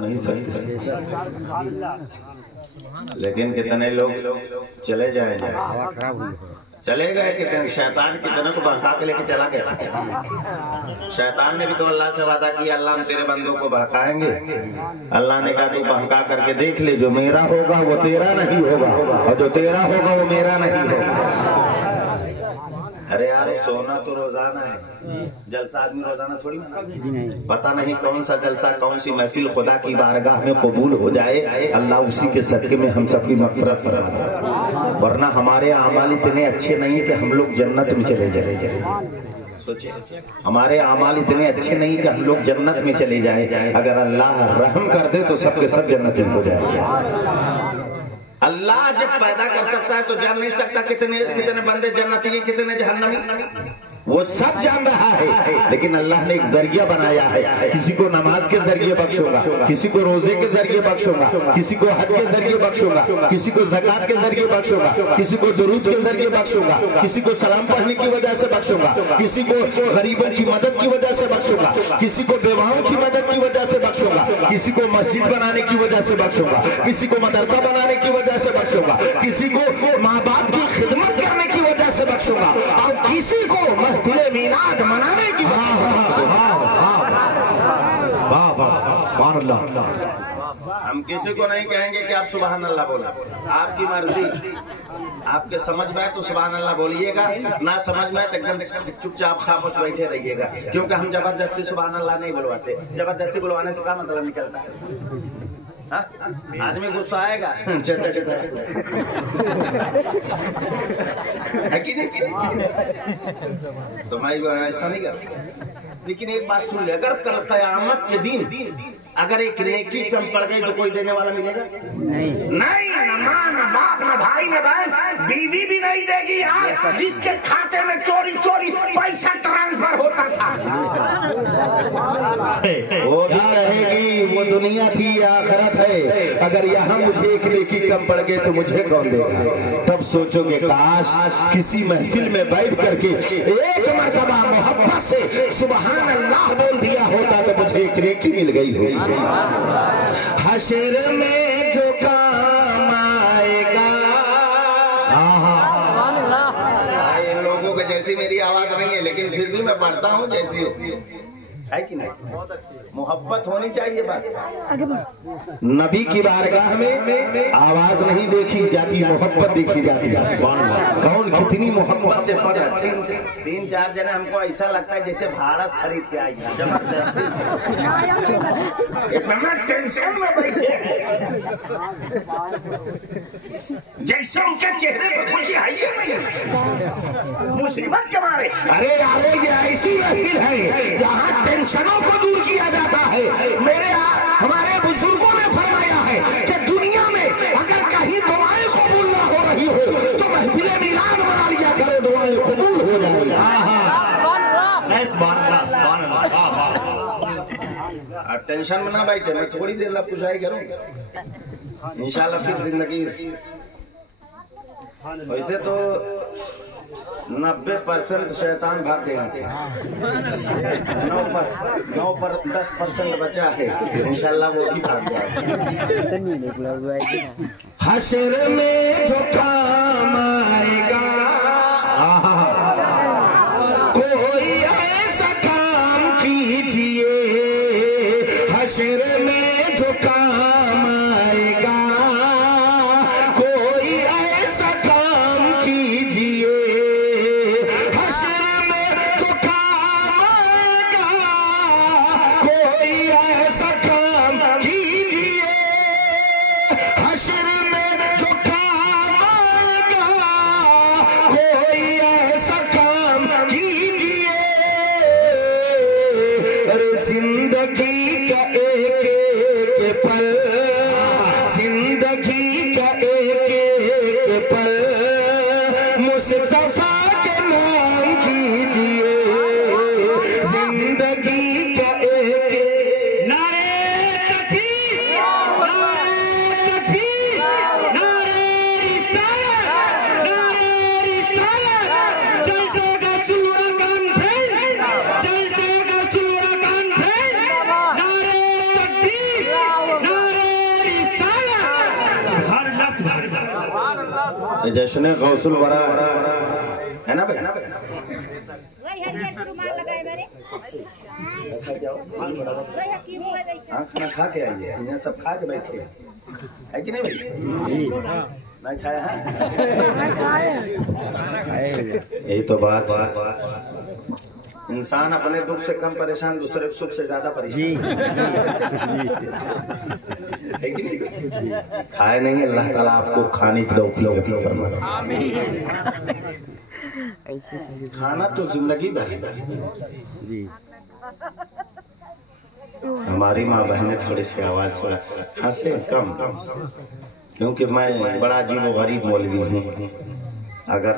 नहीं सकते, लेकिन कितने लोग चले जाएंगे, चले गए कितने। शैतान कितने को बहका के लेके चला गया। शैतान ने भी तो अल्लाह से वादा किया, अल्लाह हम तेरे बंदों को बहकाएंगे। अल्लाह ने कहा तू बहका करके देख ले, जो मेरा होगा वो तेरा नहीं होगा और जो तेरा होगा वो मेरा नहीं होगा। अरे यार सोना तो रोजाना है, जलसा आदमी रोजाना थोड़ी मनाता। पता नहीं कौन सा जलसा, कौन सी महफिल खुदा की बारगाह में कबूल हो जाए, अल्लाह उसी के सदके में हम सबकी मगफरत फरमा दे। वरना हमारे अमाल इतने अच्छे नहीं है कि हम लोग जन्नत में चले जाए। सोचिए, हमारे अमाल इतने अच्छे नहीं कि हम लोग जन्नत में चले जाए। अगर अल्लाह रहम कर दे तो सबके सब जन्नत में हो जाए। अल्लाह जब पैदा कर सकता है तो जान नहीं सकता कितने कितने बंदे जन्नती हैं, कितने जहन्नमी, वो सब जान रहा है। लेकिन अल्लाह ने एक जरिया बनाया है, किसी को नमाज के जरिए बख्शूंगा, किसी को रोजे के जरिए बख्शूंगा, किसी को हज के जरिए बख्शूंगा, किसी को ज़कात के जरिए बख्शूंगा, किसी को दुरूद के जरिए बख्शूंगा, किसी को सलाम पढ़ने की वजह से बख्शूंगा, किसी को गरीबों की मदद की वजह से बख्शूंगा, किसी को बेवाओं की मदद की वजह से बख्शूंगा, किसी को मस्जिद बनाने की वजह से बख्शूंगा, किसी को मदरसा बनाने की वजह से बख्शूंगा, किसी को माँ बाप की खिदमत करने की वजह से बख्शूंगा, और किसी को महफिले मीलाद मनाने की वजह से। सुभान अल्लाह। हम किसी को नहीं कहेंगे कि आप सुभान अल्लाह बोला, आपकी मर्जी। आपके समझ में है तो सुभान अल्लाह बोलिएगा, ना समझ में है तो एकदम चुपचाप खामोश बैठे रहिएगा। क्योंकि हम जबरदस्ती सुभान अल्लाह नहीं बुलवाते। जबरदस्ती बुलवाने से क्या मतलब निकलता है? आदमी गुस्सा आएगा चचा के तरह है कि नहीं? तो मैं ऐसा नहीं कर। लेकिन एक बात सुन ले, अगर कल क़यामत के दिन अगर एक नेकी कम पड़ गई तो कोई देने वाला मिलेगा? नहीं, न माँ न बाप न भाई न बहन, बीवी भी नहीं देगी यार, जिसके खाते में चोरी चोरी पैसा ट्रांसफर होता था। वो भी रहेगी, वो दुनिया थी आखिरत है। अगर यहाँ मुझे एक नेकी कम पड़ गए तो मुझे कौन देगा? तब सोचोगे काश किसी महफिल में बैठ करके एक मर्तबा मोहब्बत से सुभान अल्लाह बोल दिया होता तो मुझे एक नेकी मिल गई होगी। हशर में जो काम आएगा। इन लोगों के जैसी मेरी आवाज नहीं है, लेकिन फिर भी मैं पढ़ता हूँ जैसी हो, है कि नहीं? मोहब्बत होनी चाहिए बस। नबी की बारगाह में आवाज नहीं देखी जाती, मोहब्बत देखी जाती है। कौन कितनी मोहब्बत से पढ़ रहे। तीन चार जने हमको ऐसा लगता है जैसे भारत खरीद के आई है, इतना टेंशन में बैठे हैं जैसे उनके चेहरे पर खुशी आई है मुसीबत के मारे। अरे यार ये ऐसी महफिल है जहाँ टेंशनों को दूर किया जाता है। हमारे बुजुर्गों ने फरमाया है कि दुनिया में अगर कहीं दुआएं कबूल ना हो रही हो तो महफिले मिलाद बना लिया करो, दुआएं कबूल हो जाएगी। आप टेंशन में ना बैठे, मैं थोड़ी देर ला पुछाई करूंगा इंशाल्लाह, फिर जिंदगी। वैसे तो 90% शैतान भाग गए यहाँ से, 10% बचा है, इंशाल्लाह वो भी भाग जाएगा। हशर में जो काम आएगा, कोई ऐसा काम कीजिए। हशर में जो काम आएगा, कोई ऐसा काम कीजिए। जश्न गौसुल वरा है ना भाई? हाँ, खाना खा के आइए, यहाँ सब खा के बैठे है कि नहीं भाई? नहीं खाया है? यही तो बात। इंसान अपने दुख से कम परेशान, दूसरे के सुख से ज्यादा परेशान है कि नहीं? खाए नहीं, अल्लाह ताला आपको खाने की तौफीक फरमाता है। खाना तो जिंदगी भर है जी। हमारी माँ बहने थोड़ी सी आवाज थोड़ा हंसे कम, क्योंकि मैं बड़ा अजीब व गरीब मौलवी हूँ। अगर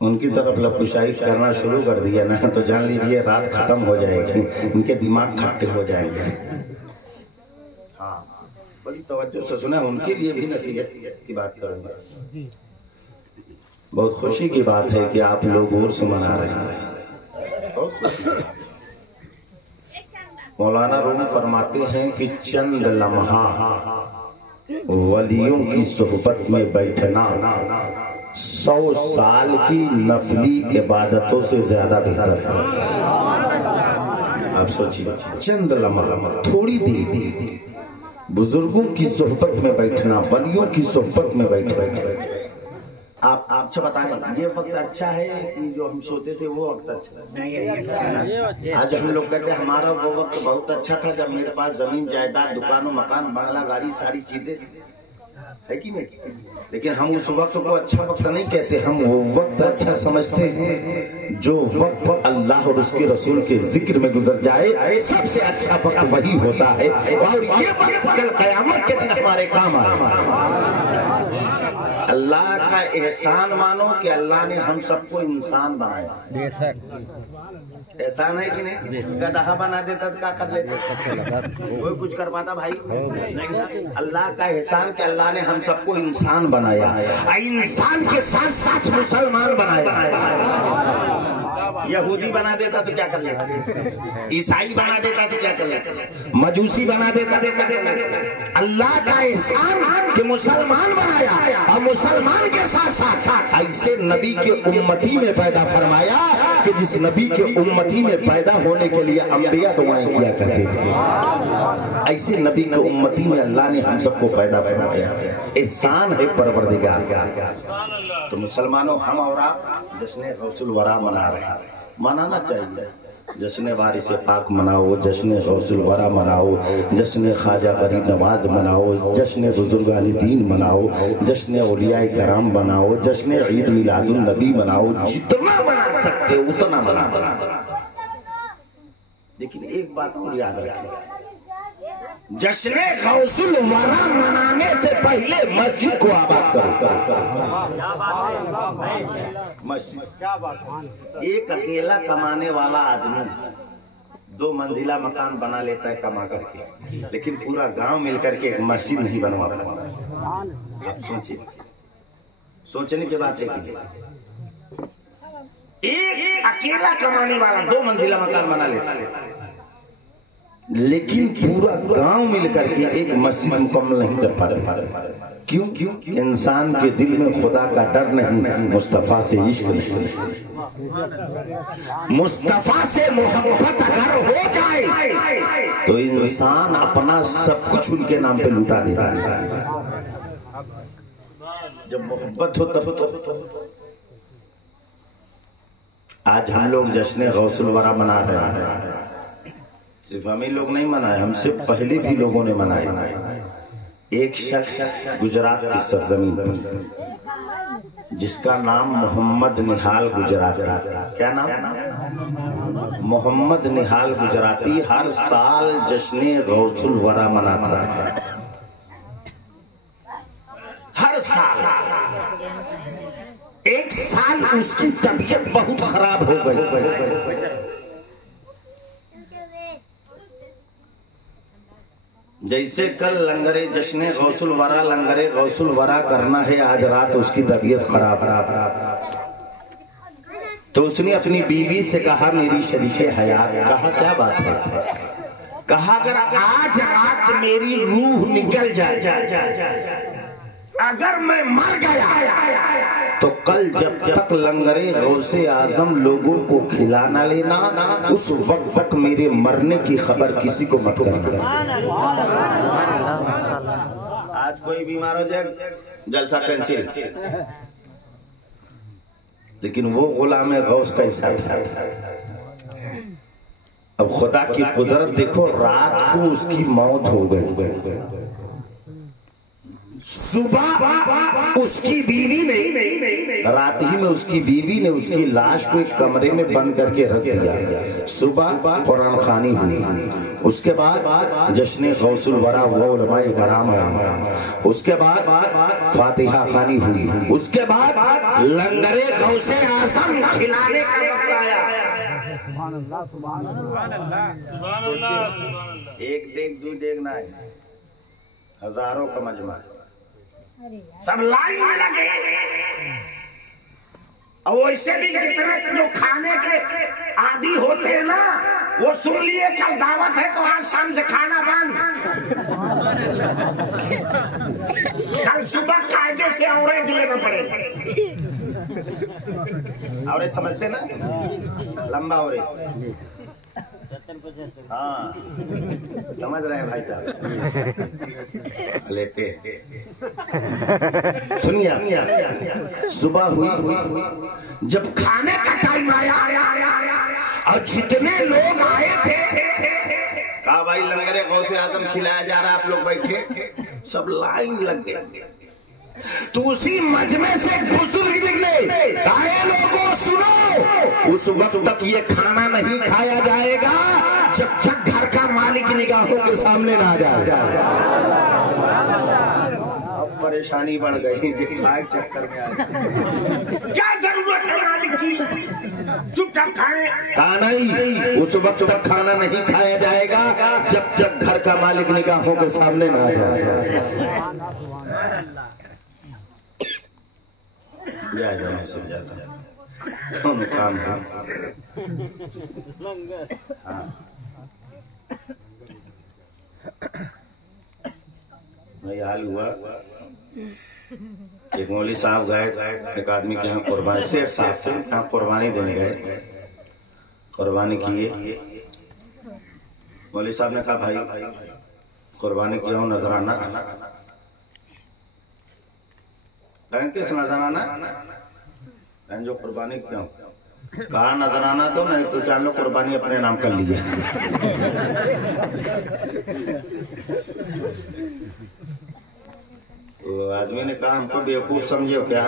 उनकी तरफ लपुशाई करना शुरू कर दिया ना तो जान लीजिए रात खत्म हो जाएगी, उनके दिमाग खट्टे हो जाएंगे। हाँ, बड़ी तवज्जो से सुना, उनके लिए भी नसीहत की बात करूंगा। बहुत खुशी की बात है कि आप लोग उर्स मना रहे हैं, बहुत खुशी। मौलाना रूम फरमाते हैं कि चंद लम्हा वलियों की सोहबत में बैठना 100 साल की नफली इबादतों से ज्यादा बेहतर है। आप सोचिए, चंद लम्हा, थोड़ी देर बुजुर्गों की सोहबत में बैठना, वलियों की सोहबत में बैठना। आप अच्छा बताएं, ये वक्त अच्छा है कि जो हम सोते थे वो वक्त अच्छा है? आज हम लोग कहते हैं हमारा वो वक्त बहुत अच्छा था जब मेरे पास जमीन जायदाद, दुकान, मकान, बंगला, गाड़ी, सारी चीजें थी, है कि नहीं? लेकिन हम उस वक्त को अच्छा वक्त नहीं कहते, हम वो वक्त अच्छा समझते हैं जो वक्त अल्लाह और उसके रसूल के जिक्र में गुजर जाए। सबसे अच्छा वक्त वही होता है, और ये वक्त कल क़यामत के दिन हमारे काम आए। अल्लाह का एहसान मानो कि अल्लाह ने हम सबको इंसान बनाया। एहसान है कि नहीं? गधा बना देता तो क्या कर लेते? कोई कुछ कर पाता भाई? नहीं। अल्लाह का एहसान कि अल्लाह ने हम सबको इंसान बनाया, इंसान के साथ साथ मुसलमान बनाया। यहूदी बना देता तो क्या कर लेता? ईसाई बना देता तो क्या कर लेता? मजूसी बना देता तो क्या कर लेता? अल्लाह का एहसान कि मुसलमान बनाया, और मुसलमान के साथ साथ ऐसे नबी के उम्मती में पैदा फरमाया कि जिस नबी के उम्मती में पैदा होने के लिए अंबिया दुआएं किया करते थे। ऐसे नबी के उम्मती में अल्लाह ने हम सबको पैदा फरमाया। एहसान है परवरदिगार का। तो मुसलमानों, हम और आप जश्न गौसुल वरा मना रहे हैं, मनाना चाहिए। जश्न वारिस पाक मनाओ, जश्न गौसुल वरा मनाओ, जश्न ख्वाजा गरीब नवाज मनाओ, जश्न बुजुर्गान दीन मनाओ, जश्न औलियाए कराम मनाओ, जश्न ईद मिलादुन नबी मनाओ। जितना मना सकते उतना मना। लेकिन एक बात और याद रखें, जश्न गौसुल वरा मनाने से पहले मस्जिद को आबाद करो। मस्जिद, एक अकेला कमाने वाला आदमी 2 मंजिला मकान बना लेता है कमा करके, लेकिन पूरा गांव मिलकर के एक मस्जिद नहीं बनवा पाता। आप सोचिए, सोचने की बात है कि एक अकेला कमाने वाला 2 मंजिला मकान बना लेता है, लेकिन पूरा गांव मिलकर के एक मस्जिद मुकम्मल नहीं कर पाते। क्यों? इंसान के दिल में खुदा का डर नहीं, मुस्तफा से इश्क नहीं। मुस्तफा से मोहब्बत अगर हो जाए तो इंसान अपना सब कुछ उनके नाम पे लुटा देता है। जब मोहब्बत हो तब तो। आज हम लोग जश्न गौसुल वरा मना रहे हैं। सिर्फ हम ही लोग नहीं मनाए, हमसे पहले भी लोगों ने मनाए। एक शख्स गुजरात की सरजमीन पर, जिसका नाम मोहम्मद निहाल गुजराती, क्या नाम? मोहम्मद निहाल गुजराती हर साल जश्न गौसुल वरा मनाता था। हर साल। एक साल उसकी तबीयत बहुत खराब हो गई। जैसे कल लंगरे जश्न गौसुल वरा, लंगरे गौसुल वरा करना है, आज रात उसकी तबीयत खराब। तो उसने अपनी बीवी से कहा, मेरी शरीके हयात, कहा क्या बात है? कहा अगर आज रात मेरी रूह निकल जाए, अगर मैं मर गया तो कल जब तक लंगरे गौसे आजम लोगों को खिला ना लेना, उस वक्त तक मेरे मरने की खबर किसी को मत करना। आज कोई बीमार हो जाए जलसा कैंसिल, लेकिन वो गुलाम गौस कैसा था। अब खुदा की कुदरत देखो, रात को उसकी मौत हो गई, सुबह उसकी बीवी ने, रात ही में उसकी बीवी ने उसकी लाश को एक कमरे में बंद करके रख दिया। सुबह कुरान खानी हुई, उसके बाद जश्न गौसुल वरा हुआ, उलमाए कराम आए, उसके बाद फातिहा खानी हुई, उसके बाद लंगरे गौसे आजम खिलाने का वक्त आया। एक डेग दो डेग ना है, हजारों का मजमा, सब लाइन में लगे। और वैसे भी जितने जो खाने के आदि होते हैं ना, वो सुन लिए कल दावत है तो आज शाम से खाना बंद, कल सुबह कायदे से औरेज लेना पड़ेगा। औरेज समझते ना, लंबा औरेज, हाँ समझ रहे हैं भाई साहब, लेते सुनिए। सुबह हुई, जब खाने का टाइम आया और जितने लोग आए थे, कहा भाई लंगरे गौसे आजम खिलाया जा रहा है, आप लोग बैठे, सब लाइन लग गए। तो उसी मजमे से बुजुर्ग निकले, कहा लोगों सुनो, उस वक्त तक ये खाना नहीं खाया जाएगा जब तक घर का मालिक निगाहों के सामने ना आ जाए। अब परेशानी बढ़ गई, दिखाए चक्कर में आ गए। क्या जरूरत है मालिक की, चुपचाप खाए। कहा नहीं, उस वक्त तक खाना नहीं खाया जाएगा जब तक घर का मालिक निगाहों के सामने ना आ जाए। जाए सब जाता है, काम है। हाँ। हाल हुआ, एक मौलवी साहब गए एक आदमी के यहाँ कुर्बानी, शेख साहब थे, यहाँ कुर्बानी देने गए, कुर्बानी किए। मौलवी साहब ने कहा भाई कुर्बानी किया हूँ नजराना, किस नजराना, जो कुर्बानी क्यों, कहा नजराना तो नहीं तो चार लोग कुर्बानी अपने नाम कर लिए। तो आदमी ने कहा हमको बेवकूफ समझे हो क्या,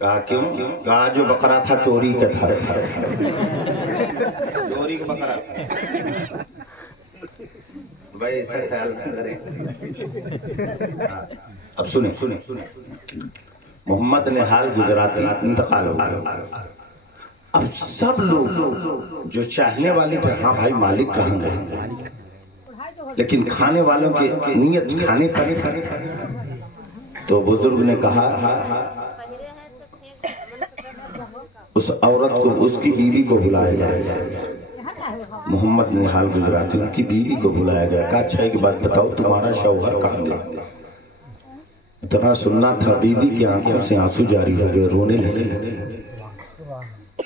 कहा क्यों, कहा जो बकरा था चोरी का था, चोरी का बकरा। भाई ऐसा ख्याल करें। अब सुने, मोहम्मद निहाल गुजराती इंतकाल हो गया। अब सब लोग जो चाहने वाले थे, हाँ भाई मालिक कहाँ गए, लेकिन खाने वालों की नीयत खाने पर थी। तो बुजुर्ग ने कहा उस औरत को, उसकी बीवी को बुलाया जाए। मोहम्मद निहाल गुजराती, उनकी बीवी को बुलाया गया। कहा अच्छा की बात बताओ, तुम्हारा शौहर कहाँ गया। इतना सुनना था, बीवी की आंखों से आंसू जारी हो गए, रोने लगे।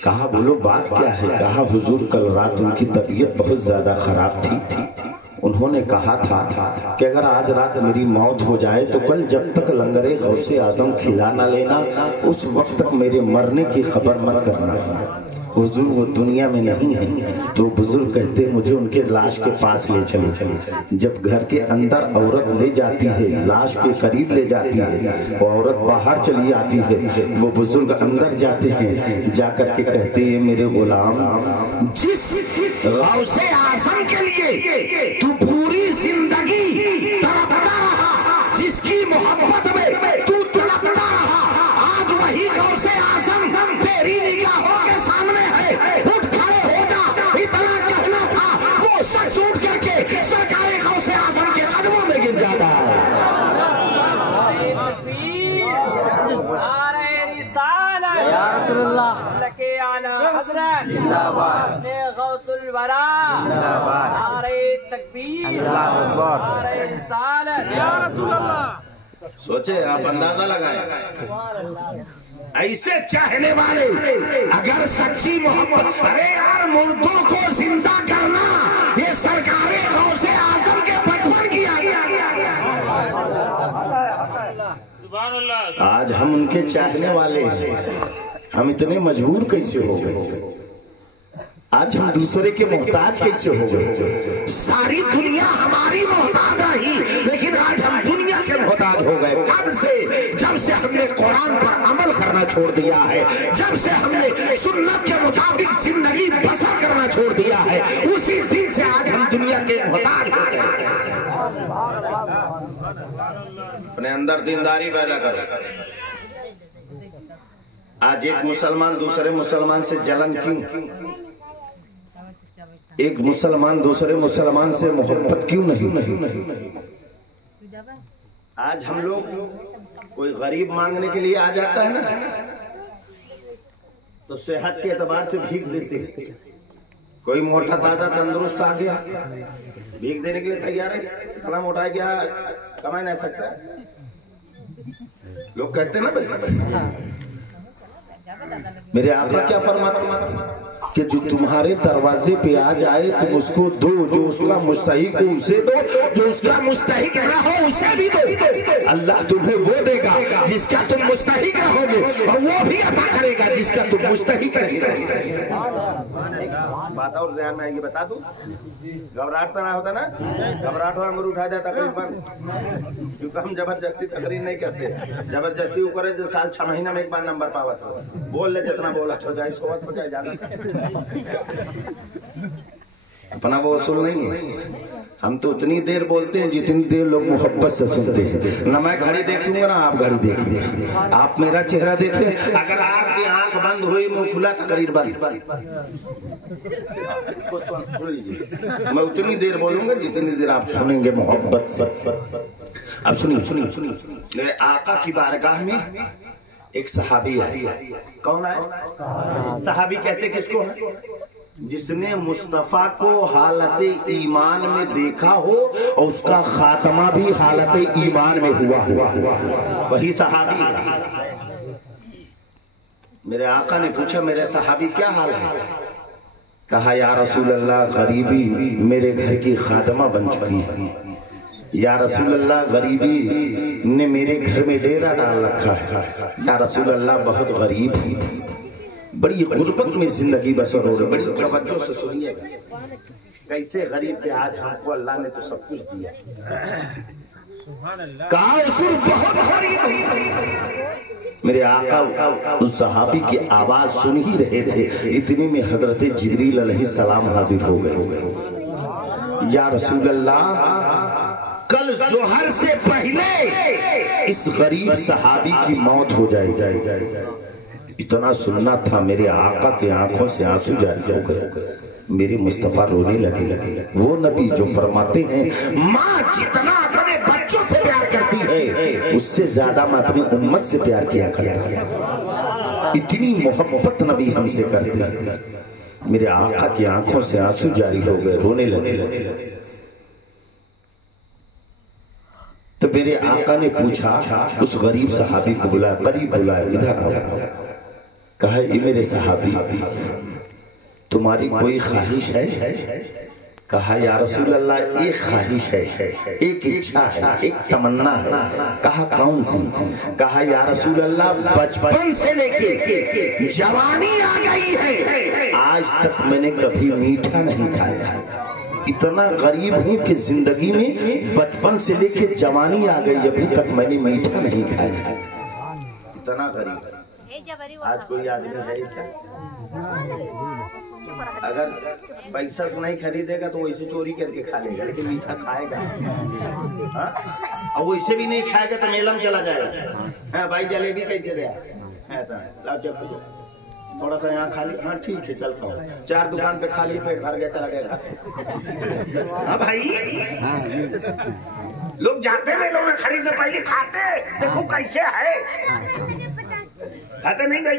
कहा बोलो बात क्या है। कहा हुजूर कल रात उनकी तबीयत बहुत ज्यादा खराब थी, उन्होंने कहा था कि अगर आज रात मेरी मौत हो जाए तो कल जब तक लंगरे गौसे आजम खिला ना लेना, उस वक्त तक मेरे मरने की खबर मत करना। हुजूर वो दुनिया में नहीं है। तो बुजुर्ग कहते मुझे उनके लाश के पास ले चलो। जब घर के अंदर औरत ले जाती है, लाश के करीब ले जाती है, वो औरत बाहर चली आती है, वो बुजुर्ग अंदर जाते हैं, जाकर के कहते हैं मेरे गुलाम, जिस गौसे आजम के लिए तू पूरी जिंदगी तड़पता रहा, जिसकी मोहब्बत में तू तड़पता रहा, आज वही गौसे आजम तेरी निगाहों के सामने है। उठ खड़े हो जा, इतना कहना था। वो शख्स उठ करके सरकार गौसे आजम के कदमों में गिर जाता है। गौसुल वरा, नारे तकबीर, अल्लाहु अकबर, नारे रिसालत, या रसूल अल्लाह। सोचे, आप अंदाजा लगाए। ऐसे चाहने वाले अगर सच्ची मोहब्बत, अरे यार मुर्दों को जिंदा करना ये सरकारे गौसे आजम के बचपन किया गया। आज हम उनके चाहने वाले हैं, हम इतने मजबूर कैसे हो गए? आज हम दूसरे के मोहताज कैसे हो गए? सारी दुनिया हमारी मोहताज रही, लेकिन आज हम दुनिया के मोहताज हो गए। कब से? जब से हमने कुरान पर अमल करना छोड़ दिया है, जब से हमने सुन्नत के मुताबिक जिंदगी बसर करना छोड़ दिया है, उसी दिन से आज हम दुनिया के मोहताज हो गए। अपने अंदर दीनदारी पैदा करो। आज एक मुसलमान दूसरे मुसलमान से जलन क्यों? एक मुसलमान दूसरे मुसलमान से मोहब्बत क्यों नहीं? आज हम लोग, कोई गरीब मांगने के लिए आ जाता है ना, तो सेहत के एतबार से भीख देते हैं। कोई मोटा ताजा तंदुरुस्त आ गया, भीख देने के लिए तैयार है। इतना मोटा है क्या कमा नहीं सकता? लोग कहते ना भाई। मेरे आका क्या फरमाते कि जो तुम्हारे दरवाजे पे आ जाए तुम उसको दो, जो उसका मुस्तहिक हो उसे दो, जो उसका मुस्तहिक ना हो उसे भी दो। अल्लाह तुम्हें वो देगा जिसका तुम मुस्तहिक रहोगे, और वो भी अता करेगा जिसका तुम मुस्तहिक नहीं रहोगे। बात और ध्यान में आएगी, बता दूं, घबराहट तो ना होता ना, घबराहट हो अंगूर उठा जाता तकरीबन, क्योंकि हम जबरदस्ती तकरीर नहीं करते। जबरदस्ती करे तो साल 6 महीना में एक बार नंबर पावत हो। बोल ले जितना बोलत हो जाए, सोवत हो जाए, ज्यादा अपना वो असूल नहीं है। हम तो उतनी देर बोलते हैं जितनी देर लोग मोहब्बत से सुनते हैं। ना मैं घड़ी देखूंगा ना आप घड़ी देखिए, आप मेरा चेहरा देखिए। अगर आपकी आंख बंद हुई, मुंह खुला, तकरीर बंद। मैं उतनी देर बोलूंगा जितनी देर आप सुनेंगे मोहब्बत से। अब सुनिए, मेरे आका की बारगाह में एक सहाबी है। कौन है सहाबी? कहते किसको है? जिसने मुस्तफा को हालत ईमान में देखा हो और उसका खात्मा भी हालत ईमान में हुआ, वही सहाबी है। मेरे आका ने पूछा, मेरे सहाबी क्या हाल है? कहा, या रसूल अल्लाह, गरीबी मेरे घर की खादमा बन चुकी है। या रसूल अल्लाह, गरीबी ने मेरे घर में डेरा डाल रखा है। या रसूल अल्लाह, बहुत गरीब हूँ, बड़ी गुर्बत में जिंदगी बसर हो रही। बड़ी तवज्जो से सुनिएगा, कैसे गरीब थे, आज हमको अल्लाह ने तो सब कुछ दिया। बहुत गरीब। मेरे आका उस सहाबी की आवाज सुन ही रहे थे, इतनी में हजरत जिब्रील अलैहिस्सलाम हाजिर हो गए। या रसूल अल्लाह, कल जोहर से पहले इस गरीब सहाबी की मौत हो जाएगी। इतना सुनना था, मेरे आका के आंखों से आंसू जारी हो गए। मेरे मुस्तफा रोने लगे। वो नबी जो फरमाते हैं, माँ जितना अपने बच्चों से प्यार करती है उससे ज्यादा मैं अपनी उम्मत से प्यार किया करता हूँ। इतनी मोहब्बत नबी हमसे करते हैं। मेरे आका की आंखों से आंसू जारी हो गए, रोने लगे। तो मेरे आका ने पूछा, उस गरीब सहाबी को बुलाया, करीब बुलाया, इधर आओ। कहा, ये मेरे सहाबी, तुम्हारी कोई ख्वाहिश है? कहा, या रसूल अल्लाह, एक ख्वाहिश है, एक इच्छा है, एक तमन्ना है। कहा, कौन सी? कहा, या रसूल अल्लाह, बचपन से लेके जवानी आ गई है, आज तक मैंने कभी मीठा नहीं खाया। इतना गरीब हूँ कि जिंदगी में बचपन से लेके जवानी आ गई, अभी तक मैंने मीठा नहीं खाया। इतना गरीब। आज कोई आदमी है ऐसा? अगर पैसा से नहीं खरीदेगा तो वैसे चोरी करके खा लेगा, लेकिन मीठा खाएगा। और वैसे भी नहीं खाएगा तो मेला में चला जाएगा। हाँ भाई, जलेबी कैसे दे? लाओ चक्कू, थोड़ा सा यहाँ खा ली। हाँ ठीक है, चलता हूँ। 4 दुकान पे खा लिए, पेट भर गया, चला गया। हाँ भाई, लोग जाते मेलों में खरीदने, पहले खाते, देखो कैसे है। खाते नहीं भाई,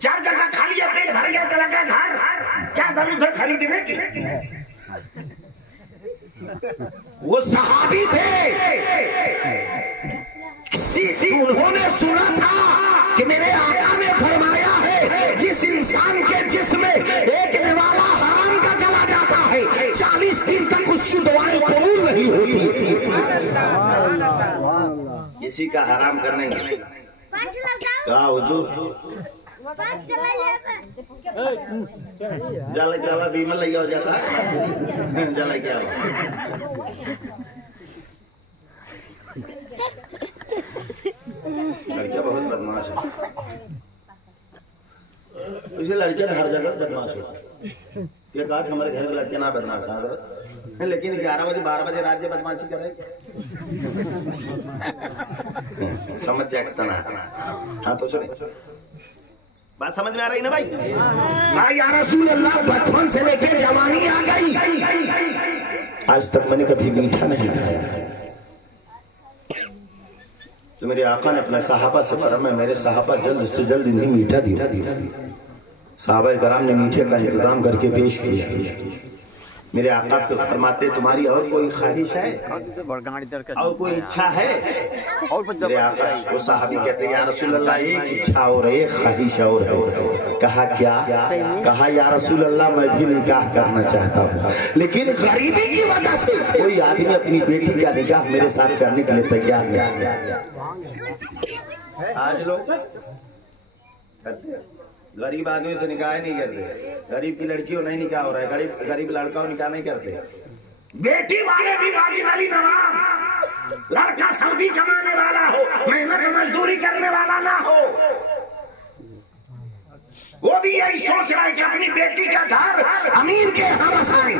4 जगह खा लिया, पेट भर गया, चला गया घर। क्या दर उधर खरीदने की? वो सहाबी थे किसी का हराम करने का हुजूर जला क्या बीमल लग हो जाता है जला क्या लड़कियां बहुत बदमाश है, इसे लड़कियां हर जगह बदमाश होती। ये कहा हमारे घर में लड़कियां ना बदमाश है, लेकिन 11 बजे 12 बजे रात में बदमाशी कर रहे समझ जाए कितना। हाँ तो सुने बात समझ में आ रही ना भाई? कहा या रसूल अल्लाह बचपन से लेके जवानी आ गई, आज तक मैंने कभी मीठा नहीं खाया। तो मेरे आका ने अपने सहाबा से फरमाया मेरे सहाबा जल्द से जल्द इन्हें मीठा दिया। सहाबा कराम ने मीठे का इंतजाम करके पेश किया। मेरे आका से फरमाते तुम्हारी और कोई ख्वाहिश है और कोई इच्छा है? मेरे आका वो सहाबी कहते या रसूल अल्लाह एक इच्छा और एक ख्वाहिश और है। कहा क्या? कहा या रसूल अल्लाह मैं भी निकाह करना चाहता हूँ, लेकिन गरीबी की वजह से कोई आदमी अपनी बेटी का निकाह मेरे साथ करने के लिए तैयार नहीं। आज लोग करते गरीब आदमी से निकाह नहीं करते, गरीब की लड़कियों नहीं निकाह हो रहा है, गरीब लड़का निकाह नहीं करते। बेटी वाले भी वाजिद अली नवाब, लड़का सऊदी कमाने वाला हो, मेहनत मजदूरी करने वाला ना हो, वो भी यही सोच रहा है कि अपनी बेटी का घर अमीर के यहाँ बसाए।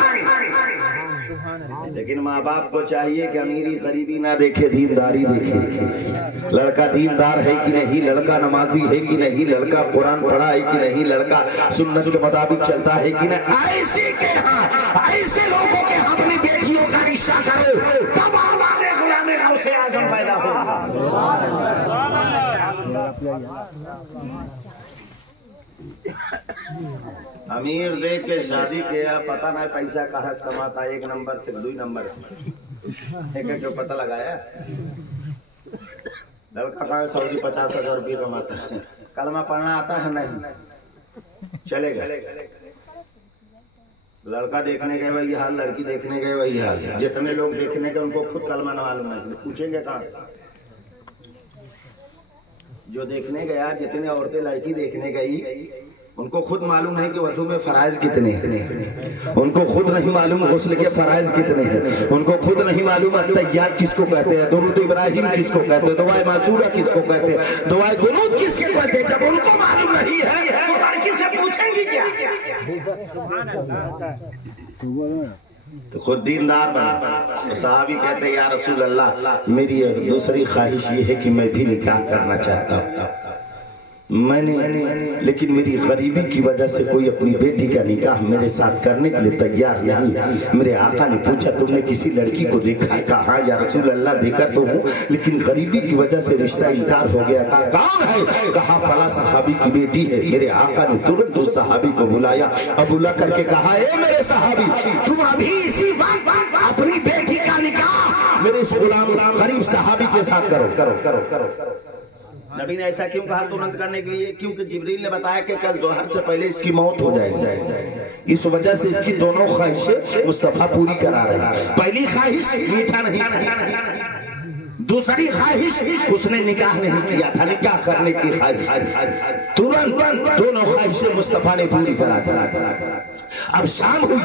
लेकिन माँ बाप को चाहिए कि अमीरी गरीबी ना देखे, दीनदारी देखे। लड़का दीनदार है कि नहीं, लड़का नमाजी है कि नहीं, लड़का कुरान पढ़ा है कि नहीं, लड़का सुन्नत के मुताबिक चलता है कि नहीं। ऐसे के हाँ, ऐसे लोगों के अपनी बेटियों का रिश्ता करो, तब औलाद गुलाम गौसे आजम पैदा होगा। अमीर देख के शादी किया, पता नहीं पैसा कहाँ से कमाता, एक नंबर से 2 नंबर से एक एक पता लगाया। लड़का कहाँ सऊदी 50,000 रुपये कमाता है, कलमा पढ़ना आता है नहीं, चलेगा। लड़का देखने गए वही हाल, लड़की देखने गए वही हाल। जितने लोग देखने गए उनको खुद कलमा न मालूम नहीं, पूछेंगे कहाँ से? जो देखने गया, जितने औरतें लड़की देखने गई उनको खुद मालूम नहीं कि वजू में फराइज कितने हैं, उनको खुद नहीं मालूम गुस्ल के फराइज कितने हैं, उनको खुद नहीं मालूम अत्तहियात किसको कहते हैं, दुरूद इब्राहिम किसको कहते हैं, दुआए मासूरा किसको कहते हैं, दुआए कुनूत किसको कहते हैं। जब उनको मालूम नहीं है तो लड़की से पूछेंगी क्या? तो खुद दीनदार बना। तो साहबी कहते हैं या रसूल अल्लाह मेरी दूसरी ख्वाहिश ये है कि मैं भी निकाह करना चाहता हूँ, मैंने लेकिन मेरी गरीबी की वजह से कोई अपनी बेटी का निकाह मेरे साथ करने के लिए तैयार नहीं। मेरे आका ने पूछा तुमने किसी लड़की को देखा? कहा या रसूल अल्लाह देखा तो हूँ, लेकिन गरीबी की वजह से रिश्ता इनकार हो गया। कहा कौन है? कहा फला सहाबी की बेटी है। मेरे आका ने तुरंत उस सहाबी को बुलाया और बुला करके कहा ए मेरे सहाबी, तुम अभी इसी वक्त अपनी बेटी का निकाह मेरे इस गुलाम गरीब सहाबी के साथ करो करो करो करो। नबी ने ऐसा क्यों कहा तुरंत करने के लिए? क्योंकि जिब्रील ने बताया कि कल जोहर से पहले इसकी मौत हो जाएगी। इस वजह से इसकी दोनों ख्वाहिशें मुस्तफा पूरी करा रहे हैं। पहली ख्वाहिश मीठा नहीं, दूसरी ख्वाहिश उसने निकाह नहीं किया था, निकाह करने की ख्वाहिश। तुरंत दोनों ख्वाहिशें मुस्तफा ने पूरी करा दी। अब शाम हुई,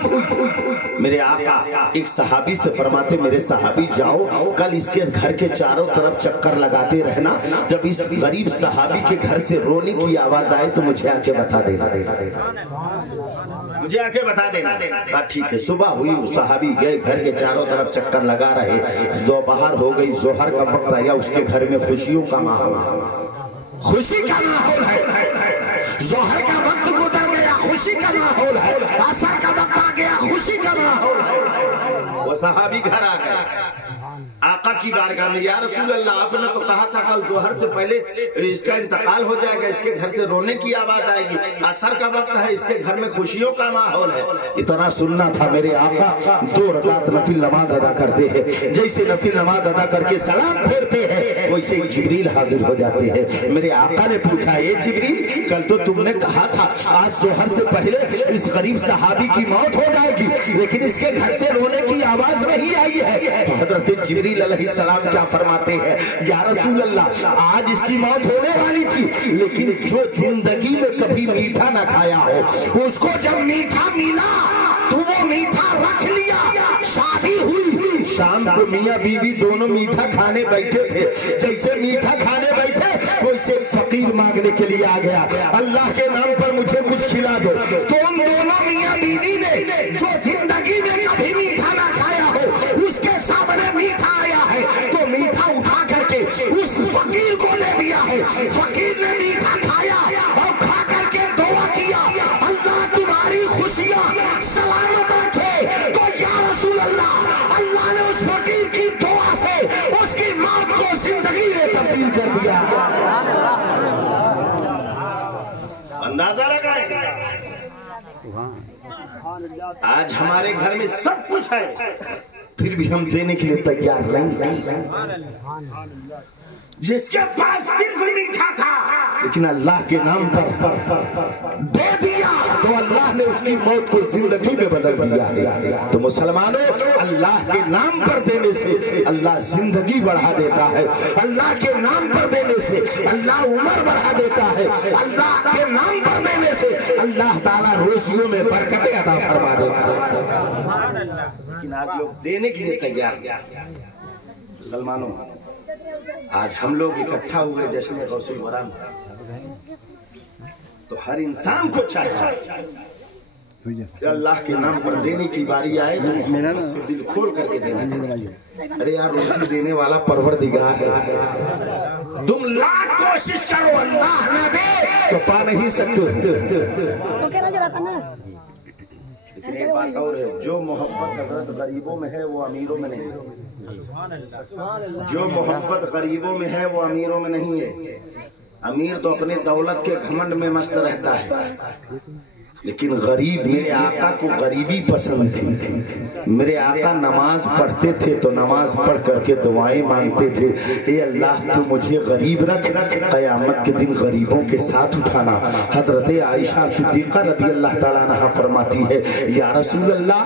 मेरे आका एक सहाबी से फरमाते मेरे सहाबी जाओ कल इसके घर के चारों तरफ चक्कर लगाते रहना, जब इस गरीब सहाबी के घर से रोने की आवाज आए तो मुझे आके बता देना, मुझे आके बता देना। ठीक है। सुबह हुई, सहाबी गए, घर के चारों तरफ चक्कर लगा रहे। दोपहर हो गई, जोहर का वक्त आया, उसके घर में खुशियों का माहौल, खुशी का माहौल है। जोहर का वक्त गुजर गया, खुशी का माहौल है। असर का वक्त आ गया, खुशी का माहौल है। वो सहाबी घर आ गए आका की बारगाह में, या रसूल अल्लाह आपने तो कहा था कल जोहर से पहले इसका इंतकाल हो जाएगा, इसके घर से रोने की आवाज आएगी, असर का वक्त है, इसके घर में खुशियों का माहौल है। इतना सुनना था। मेरे आका 2 रकात नफिल नमाज अदा करते हैं, जैसे नफिल नमाज अदा करके सलाम फेरते हैं वैसे ही जिब्रील हाजिर हो जाते हैं। मेरे आका ने पूछा ये जिब्रील कल तो तुमने कहा था आज जोहर से पहले इस गरीब सहाबी की मौत हो जाएगी, लेकिन इसके घर से रोने की आवाज नहीं आई है। तो हजरत जिब्रील अलैहिस्सलाम क्या फरमाते हैं, या रसूल अल्लाह, आज इसकी मौत होने वाली थी, लेकिन जो जिंदगी में कभी मीठा ना खाया हो, उसको जब मीठा मिला तो वो मीठा रख लिया। शादी हुई, शाम को मियाँ बीवी दोनों मीठा खाने बैठे थे। जैसे मीठा खाने बैठे वैसे एक फकीर मांगने के लिए आ गया, अल्लाह के नाम पर मुझे कुछ खिला दो। तो उन दोनों मियाँ बीवी ने जो जिंदगी में कभी मीठा ना खाया हो, उसके सामने मीठा आया है तो मीठा उठा करके उस फकीर को दे दिया है। फकीर ने मीठा खाया और खा करके दुआ किया, अल्लाह तुम्हारी खुशियां सलामत रखे। तो या रसूल अल्लाह, अल्लाह ने उस फकीर की दुआ से उसकी मौत को जिंदगी में तब्दील कर दिया। अंदाजा लगाए, आज हमारे घर में सब कुछ है, फिर भी हम देने के लिए तैयार नहीं। जिसके पास सिर्फ मीठा था लेकिन अल्लाह के नाम पर दे दिया तो अल्लाह ने उसकी मौत को जिंदगी में बदल दिया है। तो मुसलमानों, अल्लाह के नाम पर देने से अल्लाह जिंदगी बढ़ा देता है, अल्लाह के नाम पर देने से अल्लाह उम्र बढ़ा देता है, अल्लाह के नाम पर देने से अल्लाह ताला रोशियों में बरकतें अता फरमा देता है। लेकिन आज लोग देने के लिए तैयार नहीं। मुसलमानों, आज हम लोग इकट्ठा हुए जश्न गौसुल वरा में, तो हर इंसान को चाहिए कि अल्लाह के नाम पर देने की बारी आए तो से दिल खोल करके देना चाहिए। अरे यार, रोटी देने वाला परवरदिगार है, तुम लाख कोशिश करो अल्लाह न दे तो पा नहीं सकते। लेकिन एक बात और है, जो मोहब्बत हजरत गरीबों में है वो अमीरों में नहीं, जो मोहब्बत गरीबों में है वो अमीरों में नहीं है। अमीर तो अपने दौलत के घमंड में मस्त रहता है, लेकिन गरीब, मेरे आका को गरीबी पसंद थी। मेरे आका नमाज पढ़ते थे तो नमाज पढ़ करके दुआएं मांगते थे, ए अल्लाह तू मुझे गरीब रख, कयामत के दिन गरीबों के साथ उठाना। हजरत आयशा सिद्दीक़ा रज़ी अल्लाह ताला अन्हा फरमाती है, या रसूल अल्लाह,